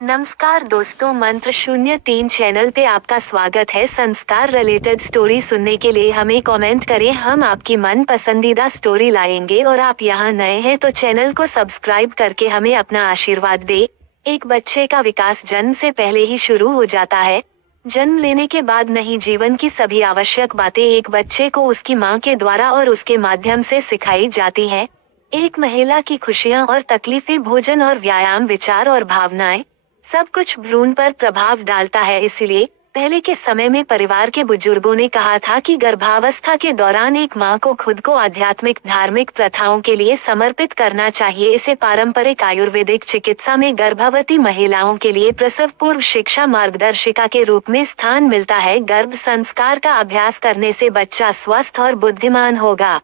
नमस्कार दोस्तों, मंत्र 03 चैनल पे आपका स्वागत है। संस्कार रिलेटेड स्टोरी सुनने के लिए हमें कमेंट करें, हम आपकी मन पसंदीदा स्टोरी लाएंगे। और आप यहाँ नए हैं तो चैनल को सब्सक्राइब करके हमें अपना आशीर्वाद दे। एक बच्चे का विकास जन्म से पहले ही शुरू हो जाता है। जन्म लेने के बाद नहीं, जीवन की सभी आवश्यक बातें एक बच्चे को उसकी माँ के द्वारा और उसके माध्यम से सिखाई जाती हैं। एक महिला की खुशियाँ और तकलीफें, भोजन और व्यायाम, विचार और भावनाएं, सब कुछ भ्रूण पर प्रभाव डालता है। इसलिए पहले के समय में परिवार के बुजुर्गों ने कहा था कि गर्भावस्था के दौरान एक माँ को खुद को आध्यात्मिक धार्मिक प्रथाओं के लिए समर्पित करना चाहिए। इसे पारंपरिक आयुर्वेदिक चिकित्सा में गर्भवती महिलाओं के लिए प्रसव पूर्व शिक्षा मार्गदर्शिका के रूप में स्थान मिलता है। गर्भ संस्कार का अभ्यास करने से बच्चा स्वस्थ और बुद्धिमान होगा।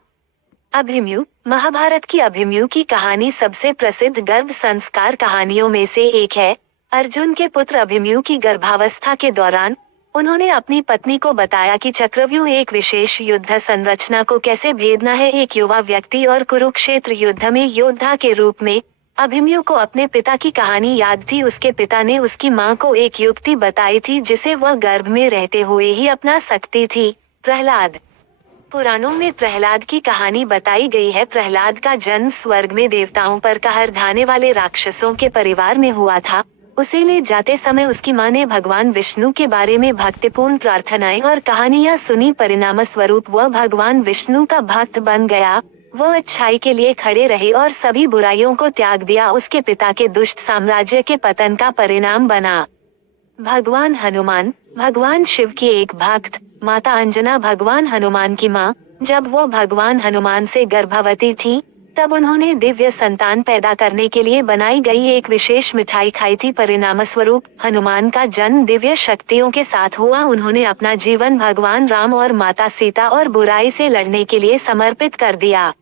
अभिमन्यु। महाभारत की अभिमन्यु की कहानी सबसे प्रसिद्ध गर्भ संस्कार कहानियों में से एक है। अर्जुन के पुत्र अभिमन्यु की गर्भावस्था के दौरान उन्होंने अपनी पत्नी को बताया कि चक्रव्यूह, एक विशेष युद्ध संरचना को कैसे भेदना है। एक युवा व्यक्ति और कुरुक्षेत्र युद्ध में योद्धा के रूप में अभिमन्यु को अपने पिता की कहानी याद थी। उसके पिता ने उसकी मां को एक युक्ति बताई थी जिसे वह गर्भ में रहते हुए ही अपना सकती थी। प्रहलाद। पुराणों में प्रहलाद की कहानी बताई गई है। प्रहलाद का जन्म स्वर्ग में देवताओं पर कहर ढाने वाले राक्षसों के परिवार में हुआ था। उसे ले जाते समय उसकी मां ने भगवान विष्णु के बारे में भक्तिपूर्ण प्रार्थनाएं और कहानियां सुनी। परिणाम स्वरूप वह भगवान विष्णु का भक्त बन गया। वह अच्छाई के लिए खड़े रहे और सभी बुराइयों को त्याग दिया। उसके पिता के दुष्ट साम्राज्य के पतन का परिणाम बना भगवान हनुमान। भगवान शिव की एक भक्त माता अंजना भगवान हनुमान की मां। जब वो भगवान हनुमान से गर्भवती थी तब उन्होंने दिव्य संतान पैदा करने के लिए बनाई गई एक विशेष मिठाई खाई थी। परिणाम स्वरूप हनुमान का जन्म दिव्य शक्तियों के साथ हुआ। उन्होंने अपना जीवन भगवान राम और माता सीता और बुराई से लड़ने के लिए समर्पित कर दिया।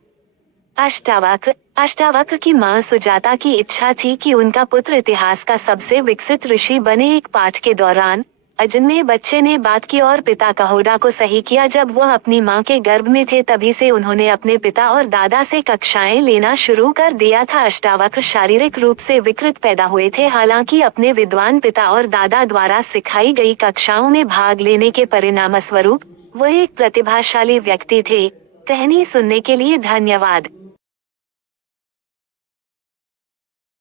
अष्टावक्र। अष्टावक्र की मां सुजाता की इच्छा थी कि उनका पुत्र इतिहास का सबसे विकसित ऋषि बने। एक पाठ के दौरान अजन्मे बच्चे ने बात की और पिता कहोड़ा को सही किया। जब वह अपनी मां के गर्भ में थे तभी से उन्होंने अपने पिता और दादा से कक्षाएं लेना शुरू कर दिया था। अष्टावक्र शारीरिक रूप से विकृत पैदा हुए थे, हालांकि अपने विद्वान पिता और दादा द्वारा सिखाई गई कक्षाओं में भाग लेने के परिणाम स्वरूप वह एक प्रतिभाशाली व्यक्ति थे। कहानी सुनने के लिए धन्यवाद।